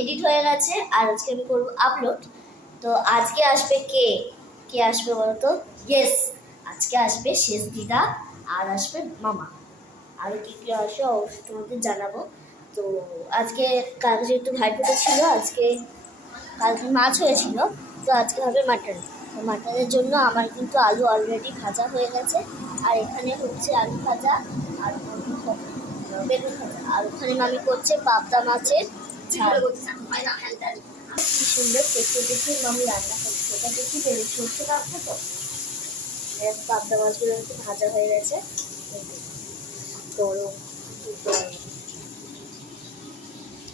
Edit হয়ে গেছে আর আজকে আমি করবো আপলোড। তো আজকে আসবে কে কে আসবে বলো তো? ইয়েস, আজকে আসবে শেষ দিদা আর আসবে মামা। আর কি কি আসবে অবশ্যই তোমাদের জানাবো। তো আজকে কালকে যেহেতু ভাইফোঁটা ছিল, আজকে কালকে মাছ হয়েছিল, তো আজকে হবে মাটন। তো মাটনের জন্য আমার কিন্তু আলু অলরেডি ভাজা হয়ে গেছে, আর এখানে হচ্ছে আলু ভাজা আর বেগুন ভাজা, আর ওখানে মামি করছে পাবদা মাছের ঝাল। কি সুন্দর দেখতে দেখে মামি রান্না করছে, এটা দেখি পেরে সরষে রাখবো তো। পাবদা মাছগুলো একটু ভাজা হয়ে গেছে, গরম গরম।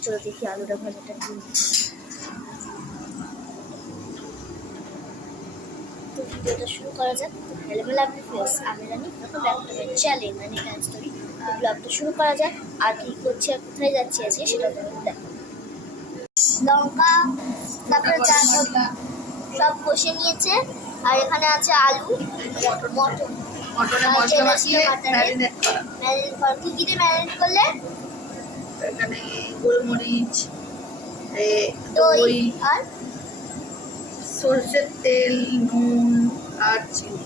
চলো দেখি আলুটা ভাজাটা কি। তো ভিডিওটা শুরু করা যাক। হ্যালো আপনি ফেস আমি Rani, welcome back to my channel Rani time story. তো ব্লগটা শুরু করা যাক। আর কি করছি আর কোথায় যাচ্ছি আজকে সেটা তোমাদের দেখো। লঙ্কা তারপরে চা সব কষে নিয়েছে, আর এখানে আছে আলু মটর মটরে মশলা মাখিয়ে ম্যারিনেট করা। ম্যারিনেট করা কি কি দিয়ে ম্যারিনেট করলে? এখানে গোলমরিচ, দই দই, আর সরষের তেল, নুন আর চিনি,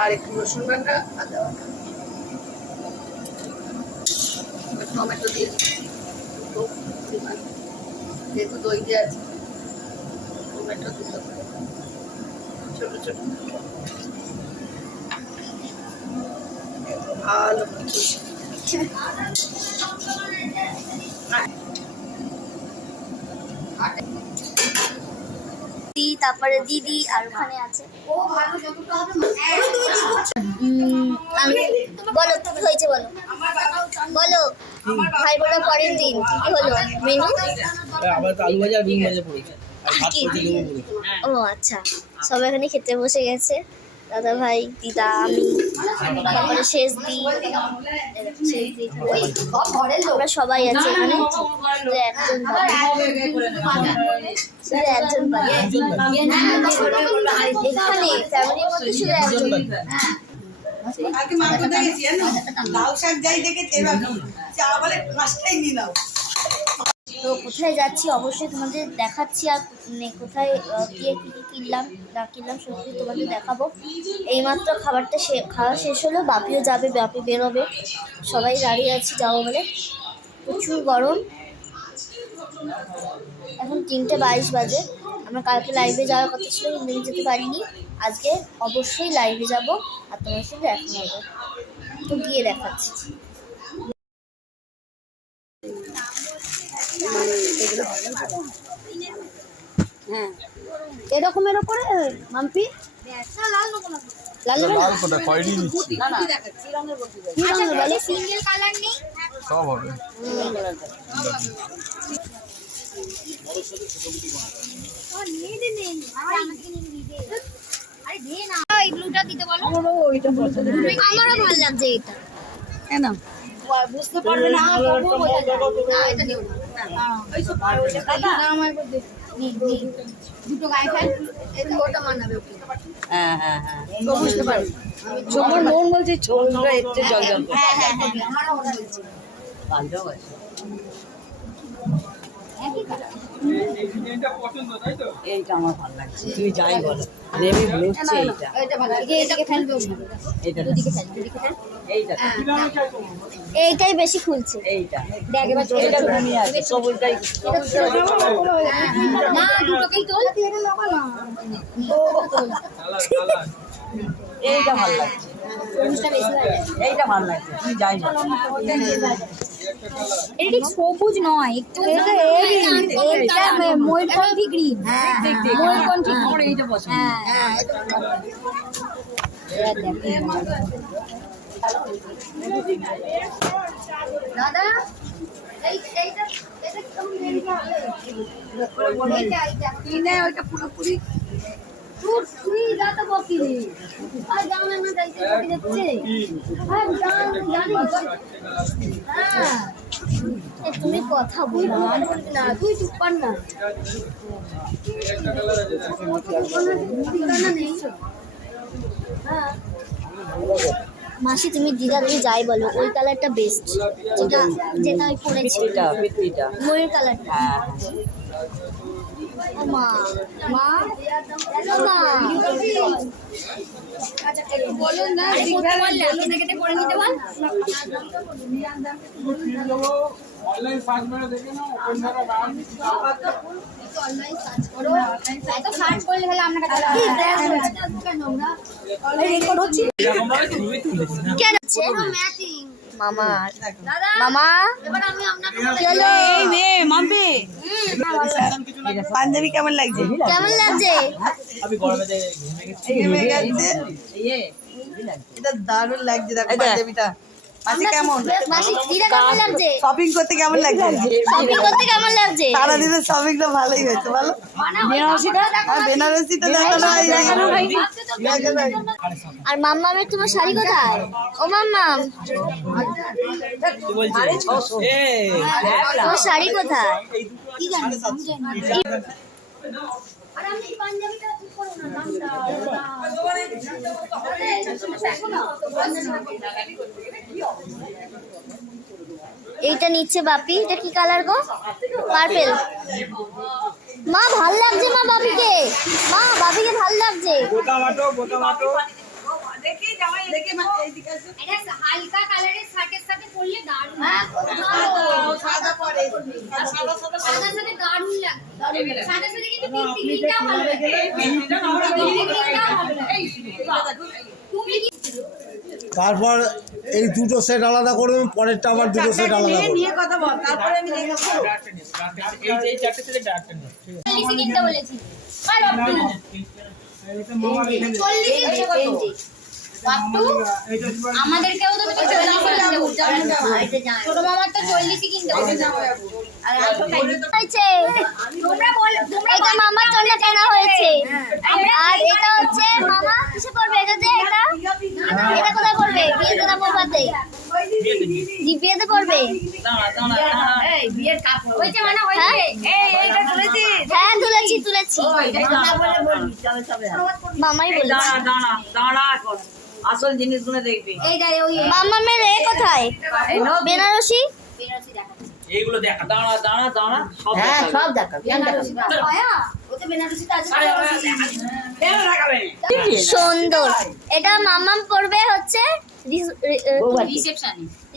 আর একটু রসুন বাটা, আদা বাটা, টমেটো দিয়ে যেহেতু দই দিয়ে আছে টমেটো দিতে হবে ছোট ছোট ভালো তারপরে দিদি আর ওখানে আছে। বলো কি হয়েছে, বলো বলো। ভাই বোনা পরের দিন কি কি হলো মেনু? আবার আলু ভাজা আর ডিম ভাজা পড়েছে আর ভাত পড়েছে লেবু পড়েছে। ও আচ্ছা, সবাই এখানে খেতে বসে গেছে, দাদা ভাই দিদা আমি তারপরে শেষ দি। আমরা সবাই আছি এখানে, একজন একজন এখানে ফ্যামিলির মধ্যে শুধু একজন। তো কোথায় যাচ্ছি অবশ্যই তোমাদের দেখাচ্ছি, আর কোথায় গিয়ে কী কী কিনলাম না কিনলাম সত্যি তোমাদের দেখাবো। এইমাত্র খাবারটা খাওয়া শেষ হলো, বাপিও যাবে, বাপি বেরোবে, সবাই দাঁড়িয়ে আছি যাবো বলে। প্রচুর গরম, এখন 3:22 বাজে। আমার কালকে লাইভে যাওয়ার কথা ছিল কিন্তু আমি যেতে পারিনি, আজকে অবশ্যই লাইভে যাব আর তোমার সাথে দেখা হবে। তো গিয়ে দেখাচ্ছি। হ্যাঁ এরকম করে মাম্পি লাল কোটা কয়ডি দিচ্ছি সিঙ্গেল কালার নেই, সব হবে। আমারও ভালো লাগছে এটা। বুঝতে পারবে না এটা নিও দুটো গায়ে ফেল, ওটা মানাবে ওকে। হ্যাঁ হ্যাঁ হ্যাঁ বুঝতে পারবি। আমার মন বলছে ছোটরা একটু জল জল করে। আমারও মনে হচ্ছে পাল্টাও আছে। এইটা আমার ভালো লাগছে, তুই যাই বলো নেমে বলছে এইটা এটা ভালো লাগে, এটাকে ফেলবে এইটা দুদিকে ফেল, দুদিকে ফেল। এইটা এইটাই বেশি খুলছে, এইটা দেখ এবার এইটা ঘুমিয়ে আছে সবুজটাই না দুটোকেই তোল, এটা লাগা না এইটা ভালো লাগছে, সবুজটা বেশি ভালো লাগে। এইটা ভালো লাগছে তুই যাই বলো। এটা ঠিক সবুজ নয়, একটু এটা এটা ময়ূরকণ্ঠী গ্রিন। হ্যাঁ ময়ূরকণ্ঠী আমার এইটা পছন্দ। হ্যাঁ দাদা এইটা এটা কেমন দেখতে হবে? এইটা কিনে ওইটা পুরোপুরি তুই দাদা বকি রে আর জানা না যাইতে বকি যাচ্ছে। হ্যাঁ জানিস হ্যাঁ তুমি কথা বলো না, তুই চুপ কর না। হ্যাঁ মাসি তুমি দিদা তুমি যাই বলো ওই কালারটা বেস্ট, যেটা যেটা আমি পরেছি ময়ূর কালারটা। ও মা মা ও মা বলুন না অনলাইন সার্চ মেরে দেখে নাও ওপেন ধারা গান কেন হচ্ছে? মামা মামা চলো। পাঞ্জাবি কেমন লাগছে? কেমন লাগছে? আমি গরমে ঘেমে গেছে। এটা দারুণ লাগছে, দেখো পাঞ্জাবিটা। মাসি কেমন? মাসি দিদা কেমন লাগছে? শপিং করতে কেমন লাগছে? শপিং করতে কেমন লাগছে? সারাদিনের শপিংটা ভালোই হয়েছে, ভালো। আর বেনারসিটা দেখানো হয়নি। আর মাম্মামের তোমার শাড়ি কোথায়? ও মাম্মাম কি বলছিস? তোমার শাড়ি কোথায়? এইটা নিচ্ছে বাপি, এটা কি কালার গো? পার্পল। মা ভাল লাগছে মা বাপিকে, মা বাপিকে ভাল লাগছে। হালকা কালারের শার্টের সাথে পরলে দারুণ সাদার সাথে দারুণ লাগবে। সাদার সাথে কিন্তু পিঙ্কটা ভালো লাগে। তুমি তারপর এই দুটো সেট আলাদা করে দেবেন, পরেরটা আবার দুটো সেট আলাদা করে নিয়ে কথা বল, তারপরে আমি দেখে নেবো। এই চারটে থেকে ডাক্তার নেই। 40 কিনতে বলেছি। আর বাপু 40 বাপু আমাদেরকেও তো তুমি 40 কিনতে বলছো। ছোট মামার তো 40 কিনতে বলছো। হয়েছে এটা মামার জন্য কেনা হয়েছে। আর এটা হচ্ছে মামা কিসে পড়বে? এটা যে এটা এটা কোথায় পড়বে? বিয়েতে না পড়বাতে? বিয়েতে পড়বে। হয়েছে মানে হয়েছে। হ্যাঁ তুলেছি। মামাই বলেছে। আসল জিনিসগুলো দেখবি। এই দাঁড়ে ওই মামামের এ কোথায়? বেনারসি। এইগুলো দেখা, দাঁড়া সব হ্যাঁ, সব দেখাবি। ওতে বেনারসিটা আছে। সুন্দর। এটা মামাম পড়বে হচ্ছে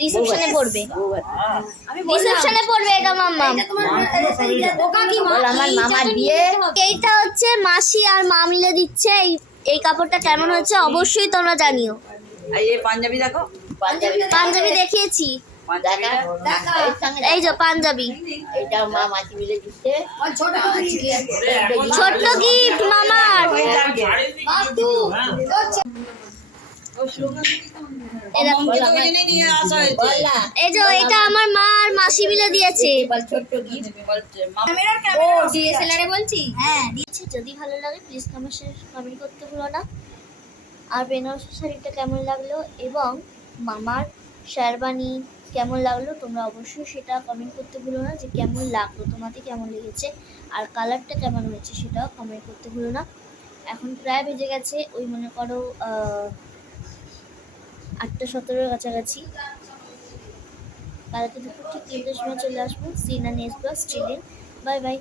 রিসেপশনে পড়বে। রিসেপশনে পড়বে এটা মামাম। আমার মামার বিয়ে। এইটা হচ্ছে মাসি আর মা মিলে দিচ্ছে। এই কাপড়টা কেমন হচ্ছে অবশ্যই তোমরা জানিও। এই পাঞ্জাবি দেখো, পাঞ্জাবি দেখিয়েছি, এই যে পাঞ্জাবি। এটা মা মাছি মিলে দিচ্ছে। ছোট্ট গিফট মামার। এই যে এটা আমার মা আর মাসি মিলে দিয়েছে। ও ডিএসএলআর এ বলছি। হ্যাঁ দিয়েছে। যদি ভালো লাগে প্লিজ কমেন্ট করতে ভুলো না। আর বেনারসি শাড়িটা কেমন লাগলো এবং মামার শেরবানি কেমন লাগলো তোমরা অবশ্যই সেটা কমেন্ট করতে ভুলো না, যে কেমন লাগলো তোমাদের, কেমন লেগেছে আর কালারটা কেমন হয়েছে সেটাও কমেন্ট করতে ভুলো না। এখন প্রায় বেজে গেছে ওই মনে করো 8:17 কাছাকাছি। কালকে দুপুর ঠিক 3টার সময় চলে আসবো। সিনা নেক্সট ব্লগ। Bye bye.